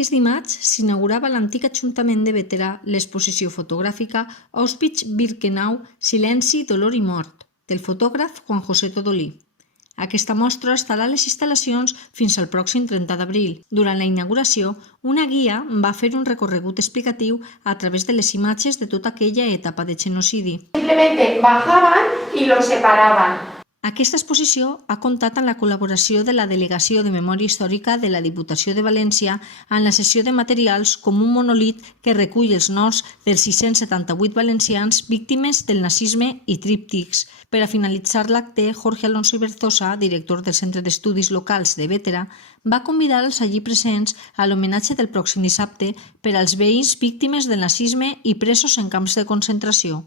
Aquest dimarts s'inaugurava a l'antic Ajuntament de Bétera l'exposició fotogràfica Auschwitz-Birkenau, Silenci, dolor i mort, del fotògraf Juan José Todolí. Aquesta mostra estarà a les instal·lacions fins al pròxim 30 d'abril. Durant la inauguració, una guia va fer un recorregut explicatiu a través de les imatges de tota aquella etapa de genocidi. Simplemente bajaban y los separaban. Aquesta exposició ha comptat amb la col·laboració de la Delegació de Memòria Històrica de la Diputació de València en la sessió de materials com un monolit que recull els noms dels 678 valencians víctimes del nazisme i tríptics. Per a finalitzar l'acte, Jorge Alonso Iberzosa, director del Centre d'Estudis Locals de Bétera, va convidar els allí presents a l'homenatge del pròxim dissabte per als veïns víctimes del nazisme i presos en camps de concentració.